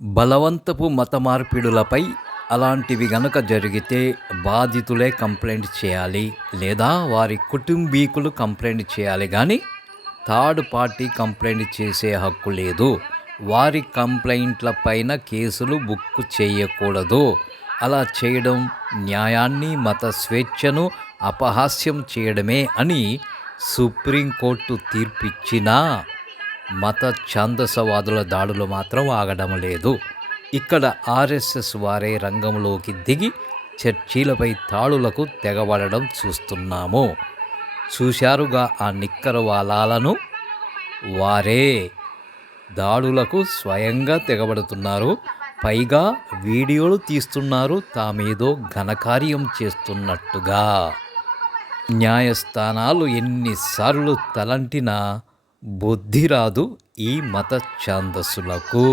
బలవంతపు మత మార్పిడులపై అలాంటివి గనక జరిగితే బాధితులే కంప్లైంట్ చేయాలి, లేదా వారి కుటుంబీకులు కంప్లైంట్ చేయాలి కానీ థర్డ్ పార్టీ కంప్లైంట్ చేసే హక్కు లేదు. వారి కంప్లైంట్ల పైన కేసులు బుక్ చేయకూడదు. అలా చేయడం న్యాయాన్ని, మత స్వేచ్ఛను అపహాస్యం చేయడమే అని సుప్రీంకోర్టు తీర్పిచ్చినా మత ఛాందసవాదుల దాడులు మాత్రం ఆగడం లేదు. ఇక్కడ ఆర్ఎస్ఎస్ వారే రంగంలోకి దిగి చర్చీలపై తాళులకు తెగబడడం చూస్తున్నాము. చూశారుగా ఆ నిక్కరవాలాలను. వారే దాడులకు స్వయంగా తెగబడుతున్నారు. పైగా వీడియోలు తీస్తున్నారు, తామేదో ఘనకార్యం చేస్తున్నట్టుగా. న్యాయస్థానాలు ఎన్నిసార్లు తలంటినా బుద్ధి రాదు ఈ మత ఛాందసులకు.